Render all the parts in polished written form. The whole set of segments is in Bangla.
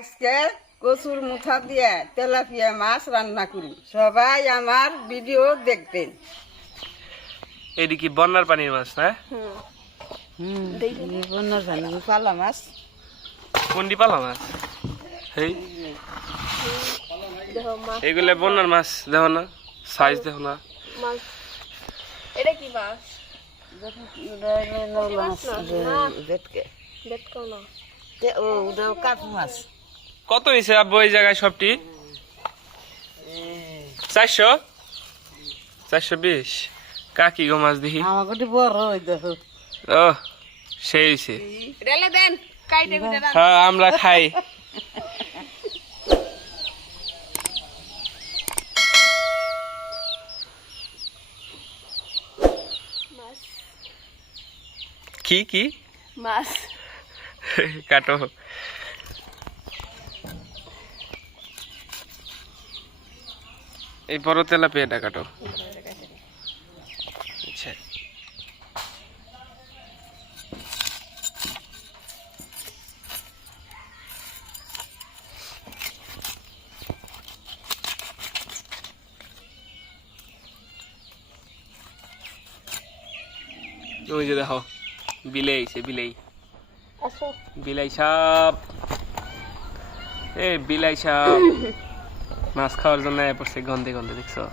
আজকে কচুর মুথা দিয়ে তেলাপিয়া মাছ রান্না করি, সবাই আমার ভিডিও দেখবেন। এদিকে বন্যার পানির মাছ না? বন্যার পানি পালা মাছ। কোনটি পালা মাছ? এই এগুলো বন্যার মাছ, দেখো না সাইজ, দেখো না। এটা কি মাছ? মাছ কত নিছে আব্বু এই জায়গায় সবটি? 420 কাকি গো মাছ দেখি। আমাকে বড় ওই দেখো। ও সেই হইছে। রেলে দেন কাইটে কুটে রান। হ্যাঁ আমরা খাই। মাছ কি কি মাছ কাটো। এই বড় তেলাপিয়াটা কাটো। আচ্ছা ওই যে দেখো বিলে আইছে, বিলাই আসো বিলাই সাপ। এ বিলাই সাপ মাছ খাওয়ার জন্য পড়ছে গন্ধে গন্ধে, দেখছো?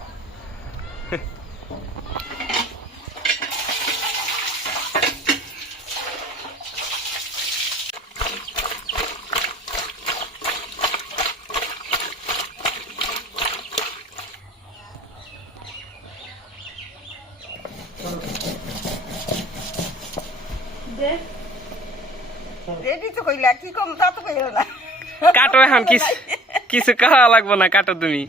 রেডি তো কইলা, কি কম তা তো কইলা না। কাটো এখন, কিছু খাওয়া লাগবো না, কাটো তুমি।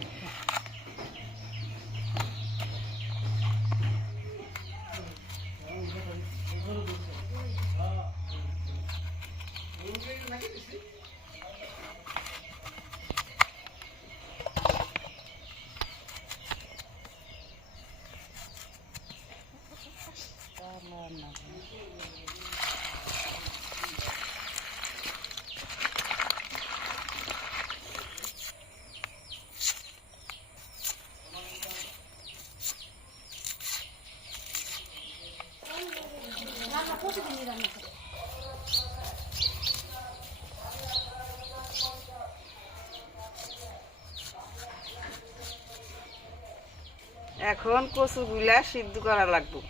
এখন কচুগুলা সিদ্ধ করা লাগবে।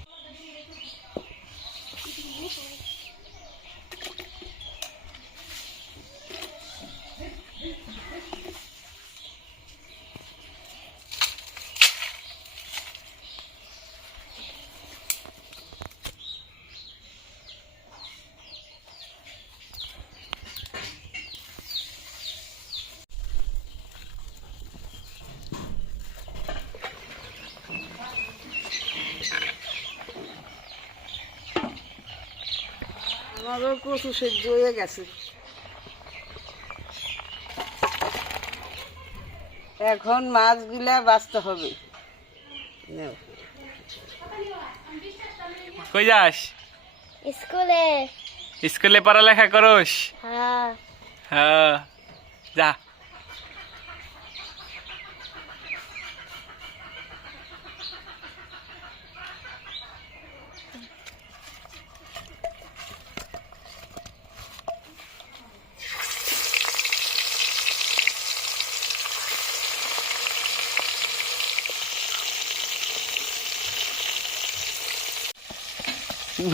আমারও কচু সেদ্ধ হয়ে গেছে, এখন মাছগুলা বাছতে হবে। কই যাস? স্কুলে। স্কুলে পড়ালেখা করস? হ্যাঁ হ্যাঁ যা।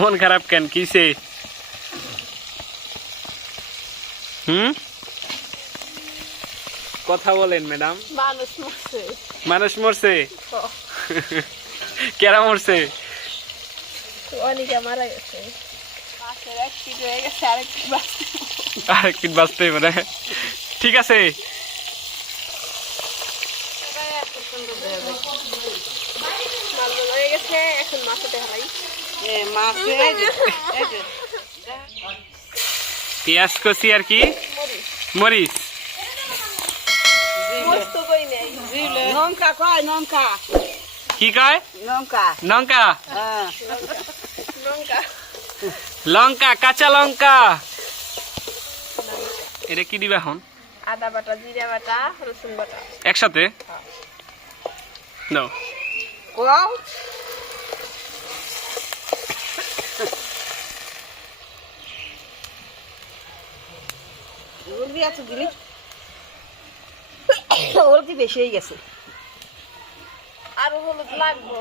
মন খারাপ কেন, কিসে? কথা বলেন ম্যাডাম। মানুষ মরছে। মানুষ মরছে? কেরা মরছে? অনিকা মারা গেছে। মাছের এক পিট হয়ে গেছে, আরেক পিট বাঁচতে। আরেক পিট বাঁচতে পারে। ঠিক আছে। হয়ে গেছে, এখন মাছতে হারাই। পেঁয়াজ কষি আর কি মরিচ। লঙ্কা কয়, লঙ্কা কি কয়? লঙ্কা লঙ্কা। লঙ্কা লঙ্কা, কাঁচা লঙ্কা। এটা কি দিবা এখন? আদা বাটা, জিরা বাটা, রসুন বাটা একসাথে নাও। কও হলদি আছে দিলি হলদি বেশি হয়ে গেছে আরো হলুদ লাগবো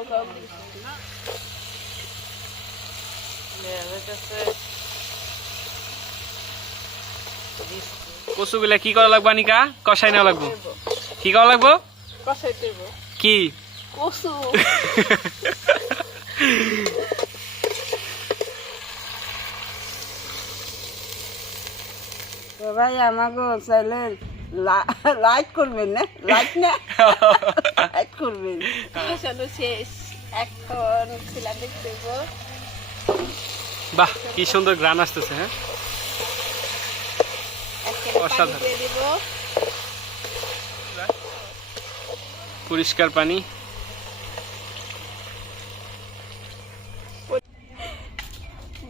কচুগুলা কি করা লাগবে আনিকা? কষাই নেওয়া লাগবো। কি করা লাগবো? কষাই দেব কি কচু সবাই আমাকে চাইলে লাইক করবেন না, লাইক না লাইক করবেন। কষানো শেষ, এখন ছিলা দেখতে দেব। বাহ কি সুন্দর গ্রান আসতেছে। হ্যাঁ অসাধারণ। দিয়ে দিব পরিষ্কার পানি।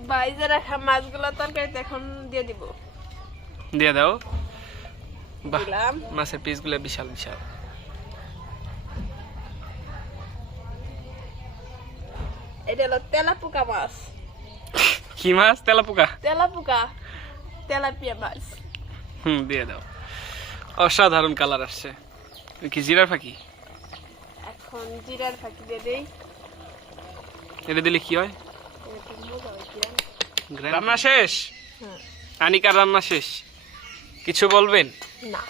বাইজে রাখা মাছগুলো তরকারিতে এখন দিয়ে দিব। দিয়ে দাও। বাহ দিলাম। মাছের পিসগুলো বিশাল বিশাল। এটা হলো তেলাপোকা মাছ। কি মাছ? তেলাপোকা। তেলাপোকা, তেলাপিয়া মাছ। দিয়ে দাও। অসাধারণ কালার আসছে। কি জিরার ফাঁকি? এখন জিরার ফাঁকি দিয়ে দেই। এটা দিলে কি হয়? এরকম বোঝা হয় কি জানি? রান্না শেষ? হ্যাঁ। আনিকার রান্না শেষ। কিছু বলবেন? না।